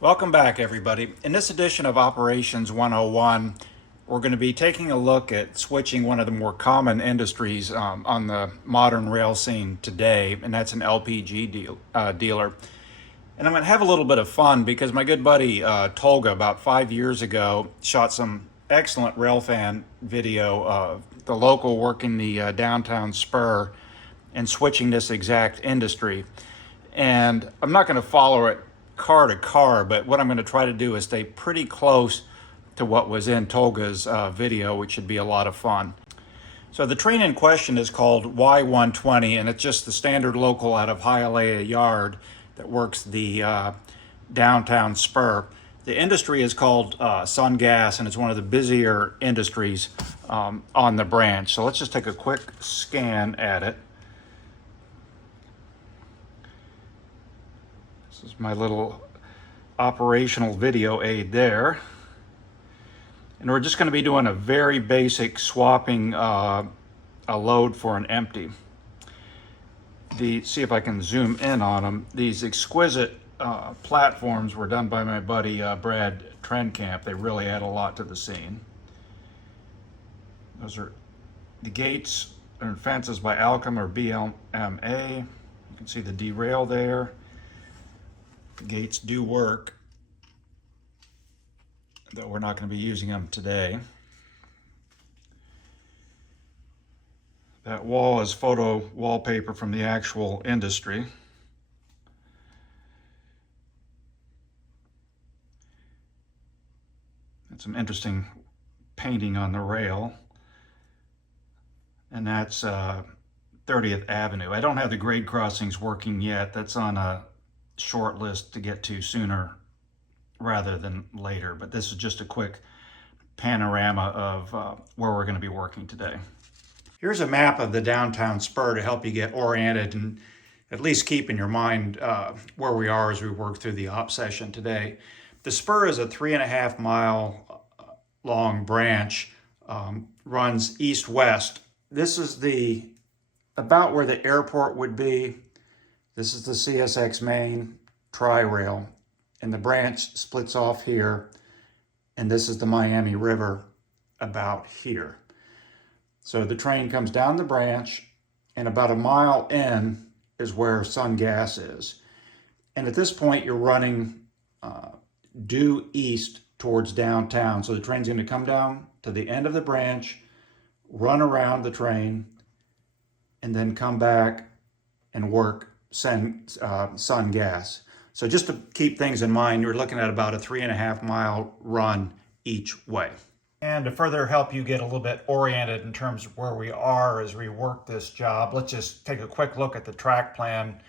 Welcome back, everybody. In this edition of Operations 101, we're going to be taking a look at switching one of the more common industries on the modern rail scene today, and that's an LPG dealer. And I'm going to have a little bit of fun because my good buddy Tolga, about 5 years ago, shot some excellent railfan video of the local working the downtown spur and switching this exact industry. And I'm not going to follow it car to car, but what I'm going to try to do is stay pretty close to what was in Tolga's video, which should be a lot of fun. So the train in question is called Y120, and it's just the standard local out of Hialeah Yard that works the downtown spur. The industry is called Sungas, and it's one of the busier industries on the branch. So let's just take a quick scan at it. This is my little operational video aid there. And we're just going to be doing a very basic swapping a load for an empty. See if I can zoom in on them. These exquisite platforms were done by my buddy Brad Trenkamp. They really add a lot to the scene. Those are the gates and fences by Alcom or BLMA. You can see the derail there. The gates do work, though we're not going to be using them today. That wall is photo wallpaper from the actual industry. And some interesting painting on the rail. And that's 30th Avenue. I don't have the grade crossings working yet. That's on a short list to get to sooner rather than later, but this is just a quick panorama of where we're going to be working today. Here's a map of the downtown spur to help you get oriented and at least keep in your mind where we are as we work through the op session today. The spur is a 3.5 mile long branch, runs east-west. This is about where the airport would be. This is the CSX main tri-rail, and the branch splits off here, and this is the Miami River about here. So the train comes down the branch, and about a mile in is where Sungas is. And at this point, you're running due east towards downtown. So the train's going to come down to the end of the branch, run around the train, and then come back and work Sungas. So just to keep things in mind, you're looking at about a 3.5 mile run each way. And to further help you get a little bit oriented in terms of where we are as we work this job, let's just take a quick look at the track plan.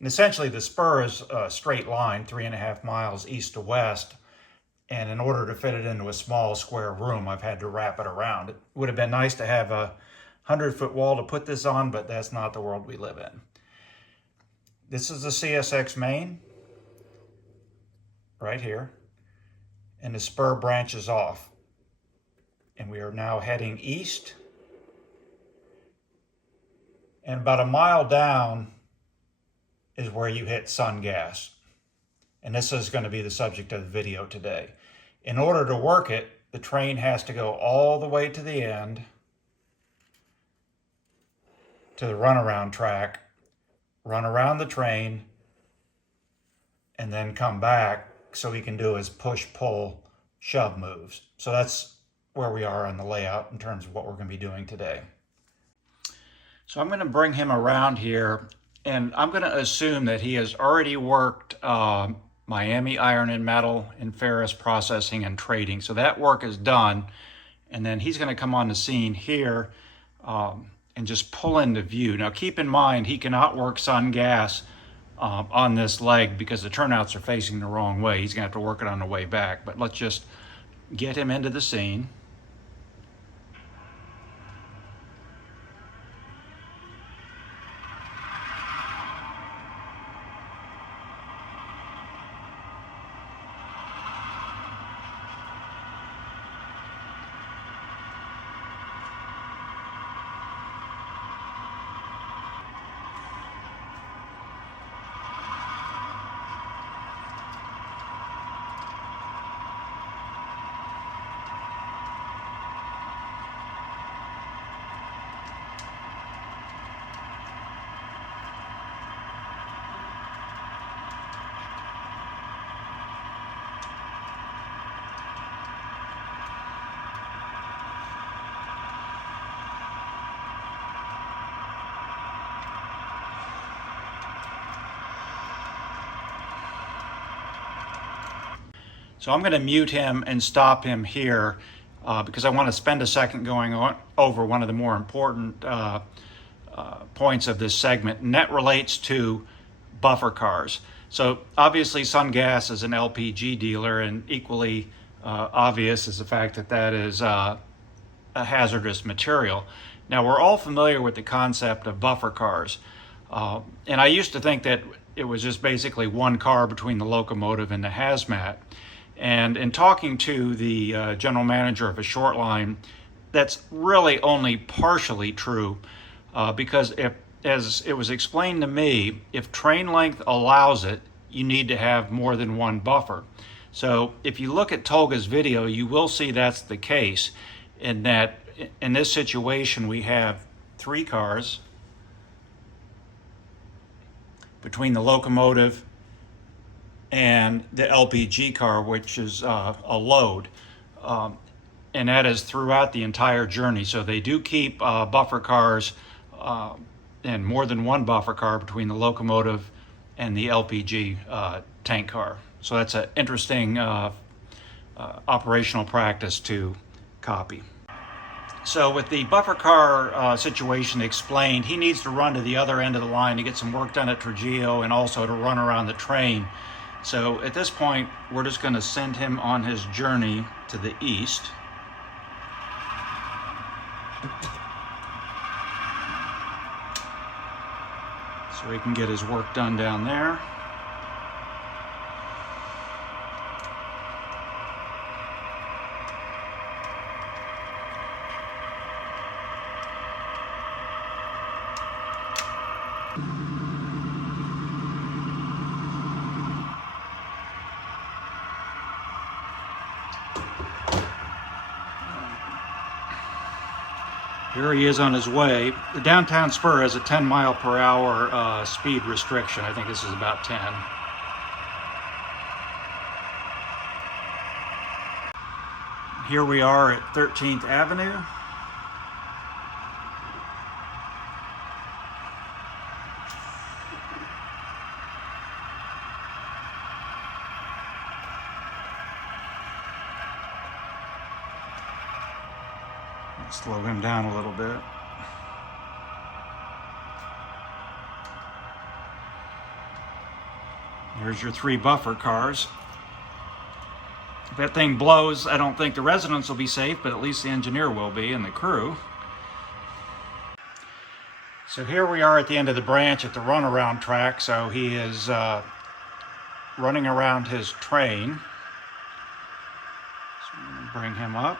And essentially the spur is a straight line, 3.5 miles east to west. And in order to fit it into a small square room, I've had to wrap it around. It would have been nice to have a 100-foot wall to put this on, but that's not the world we live in. This is the CSX main, right here, and the spur branches off. And we are now heading east. And about a mile down is where you hit Sungas. And this is going to be the subject of the video today. In order to work it, the train has to go all the way to the end, to the runaround track, run around the train, and then come back so he can do his push, pull, shove moves. So that's where we are on the layout in terms of what we're going to be doing today. So I'm going to bring him around here, and I'm going to assume that he has already worked Miami iron and metal and ferrous processing and trading. So that work is done, and then he's going to come on the scene here and just pull into view. Now keep in mind, he cannot work Sungas on this leg because the turnouts are facing the wrong way. He's gonna have to work it on the way back, but let's just get him into the scene. So I'm going to mute him and stop him here because I want to spend a second going over one of the more important points of this segment, and that relates to buffer cars. So obviously Sungas is an LPG dealer, and equally obvious is the fact that that is a hazardous material. Now, we're all familiar with the concept of buffer cars, and I used to think that it was just basically one car between the locomotive and the hazmat. And in talking to the general manager of a short line, that's really only partially true, because as it was explained to me, if train length allows it, you need to have more than one buffer. So if you look at Tolga's video, you will see that's the case, in that in this situation we have 3 cars between the locomotive and the LPG car, which is a load, and that is throughout the entire journey. So they do keep buffer cars and more than one buffer car between the locomotive and the LPG tank car. So that's an interesting operational practice to copy. So with the buffer car situation explained, he needs to run to the other end of the line to get some work done at Trujillo and also to run around the train. So at this point, we're just going to send him on his journey to the east. So he can get his work done down there. Here he is on his way. The downtown spur has a 10 mile per hour speed restriction. I think this is about 10. Here we are at 13th Avenue. Slow him down a little bit. Here's your 3 buffer cars. If that thing blows, I don't think the residents will be safe, but at least the engineer will be, and the crew. So here we are at the end of the branch at the runaround track. So he is running around his train. So I'm going to bring him up.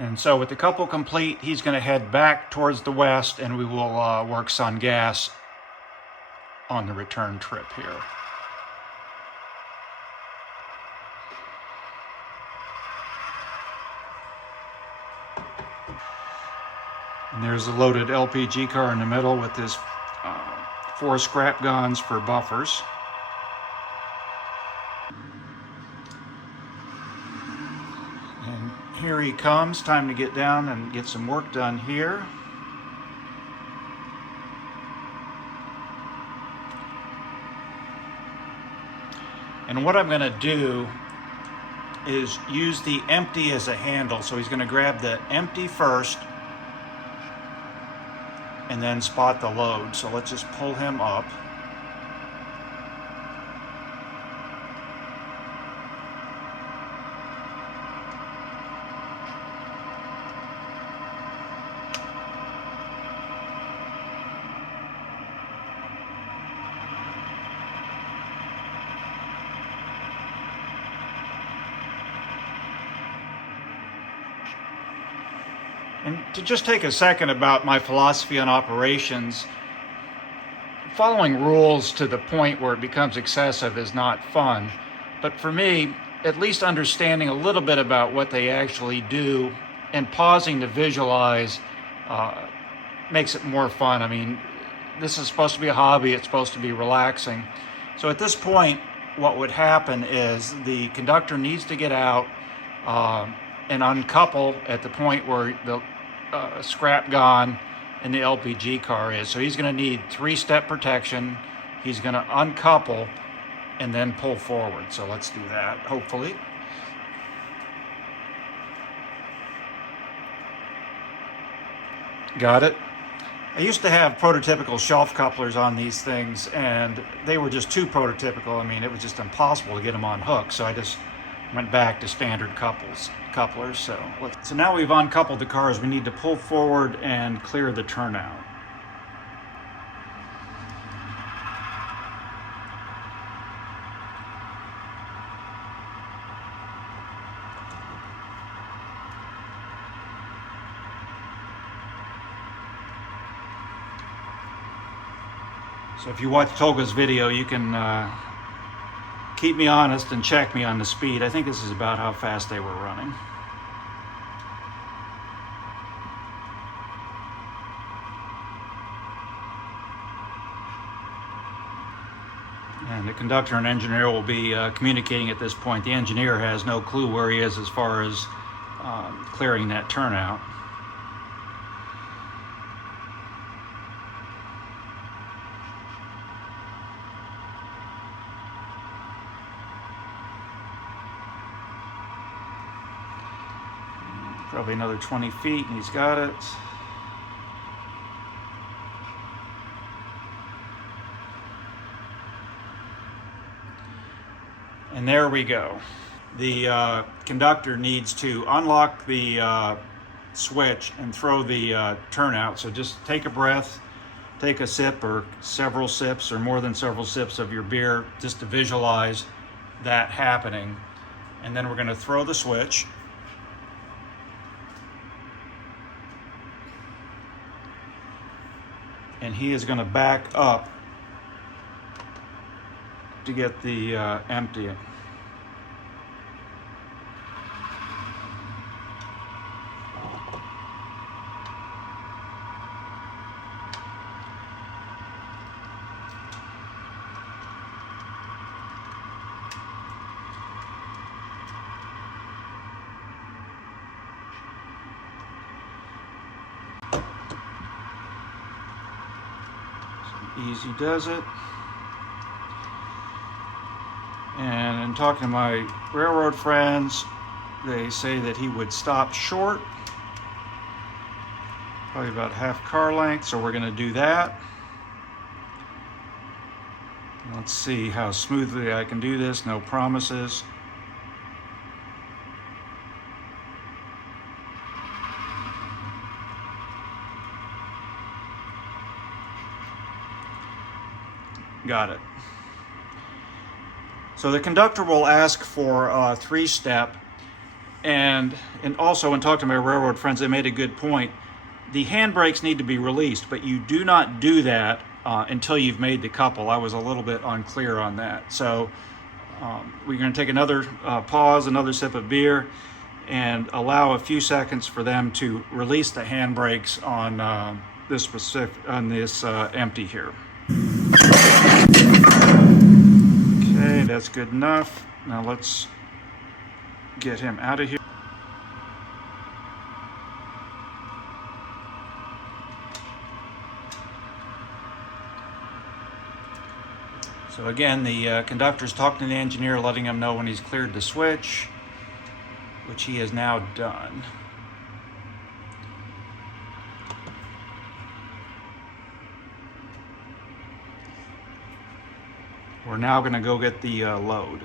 And so with the couple complete, he's going to head back towards the west, and we will work Sungas on the return trip here. And there's a loaded LPG car in the middle with his 4 scrap guns for buffers. Here he comes. Time to get down and get some work done here. And what I'm going to do is use the empty as a handle. So he's going to grab the empty first and then spot the load. So let's just pull him up. And to just take a second about my philosophy on operations, following rules to the point where it becomes excessive is not fun. But for me, at least understanding a little bit about what they actually do and pausing to visualize makes it more fun. I mean, this is supposed to be a hobby, it's supposed to be relaxing. So at this point, what would happen is the conductor needs to get out and uncouple at the point where the scrap gone and the LPG car is. So he's going to need 3-step protection. He's going to uncouple and then pull forward. So let's do that, hopefully. Got it. I used to have prototypical shelf couplers on these things, and they were just too prototypical. I mean, it was just impossible to get them on hook, so I just went back to standard couplers. So now we've uncoupled the cars, we need to pull forward and clear the turnout. So if you watch Tolga's video, you can keep me honest and check me on the speed. I think this is about how fast they were running. And the conductor and engineer will be communicating at this point. The engineer has no clue where he is as far as clearing that turnout. Probably another 20 feet and he's got it. And there we go. The conductor needs to unlock the switch and throw the turnout. So just take a breath, take a sip or several sips or more than several sips of your beer just to visualize that happening. And then we're going to throw the switch. And he is going to back up to get the empty. Easy does it. And in talking to my railroad friends, they say that he would stop short, probably about half car length, so we're going to do that. Let's see how smoothly I can do this, no promises. Got it. So the conductor will ask for a 3-step, and also when talking to my railroad friends, they made a good point. The handbrakes need to be released, but you do not do that until you've made the couple. I was a little bit unclear on that. So we're going to take another pause, another sip of beer, and allow a few seconds for them to release the handbrakes on this empty here. Okay, that's good enough. Now let's get him out of here. So again, the conductor's talking to the engineer, letting him know when he's cleared the switch, which he has now done. We're now going to go get the load.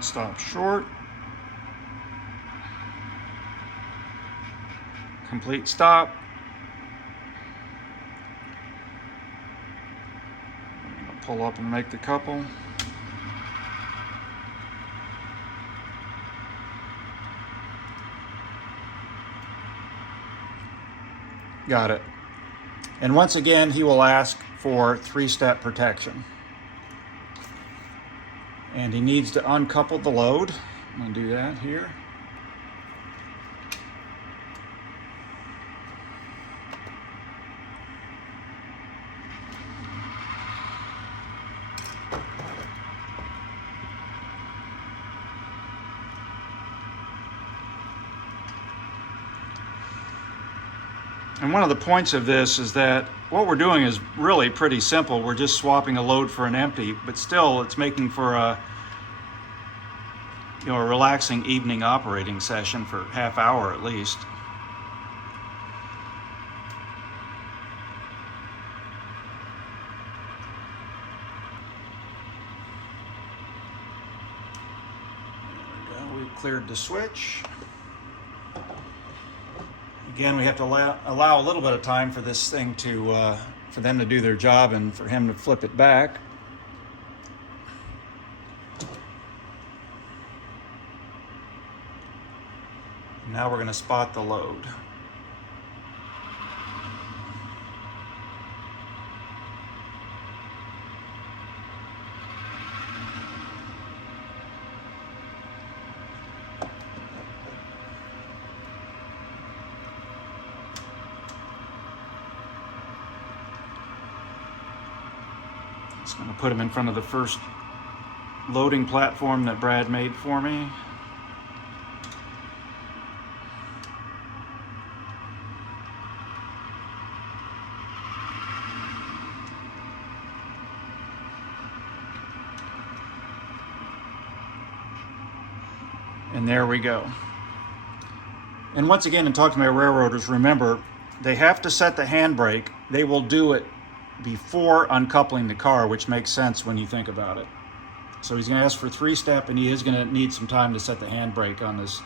Stop short. Complete stop. I'll pull up and make the couple. Got it. And once again, he will ask for 3-step protection. And he needs to uncouple the load. I'm going to do that here. And one of the points of this is that what we're doing is really pretty simple. We're just swapping a load for an empty, but still it's making for a relaxing evening operating session for half hour at least. There we go. We've cleared the switch. Again, we have to allow a little bit of time for this thing to, for them to do their job and for him to flip it back. Now we're going to spot the load. Just going to put him in front of the first loading platform that Brad made for me. And there we go. And once again, and talk to my railroaders, remember, they have to set the handbrake. They will do it before uncoupling the car, which makes sense when you think about it. So he's going to ask for 3-step, and he is going to need some time to set the handbrake on this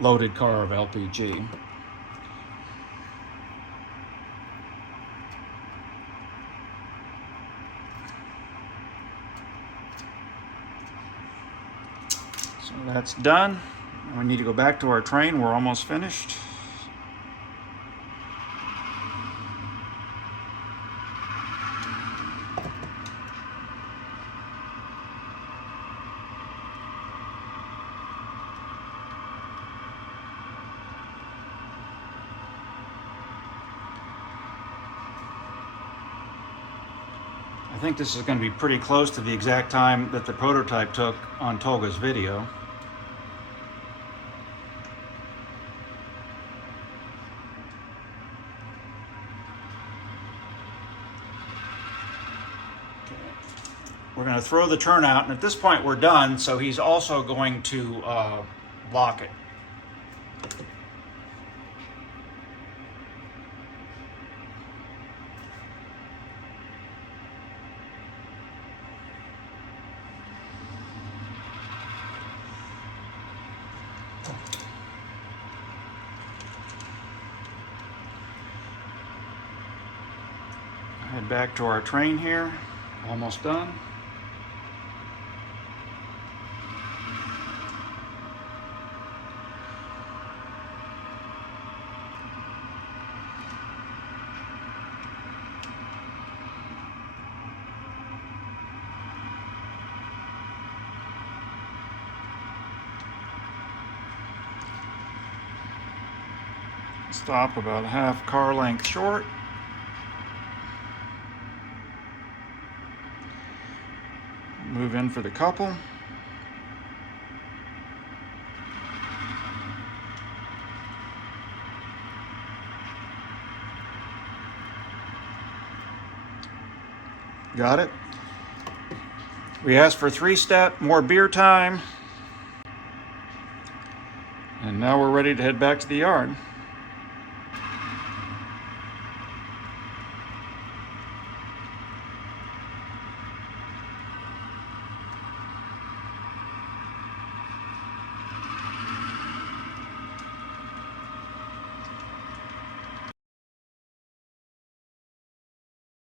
loaded car of LPG. So that's done. We need to go back to our train. We're almost finished. I think this is going to be pretty close to the exact time that the prototype took on Tolga's video. We're going to throw the turnout, and at this point we're done, so he's also going to lock it. Head back to our train here, almost done. Stop about half car length short. Move in for the couple. Got it. We asked for 3-step, more beer time. And now we're ready to head back to the yard.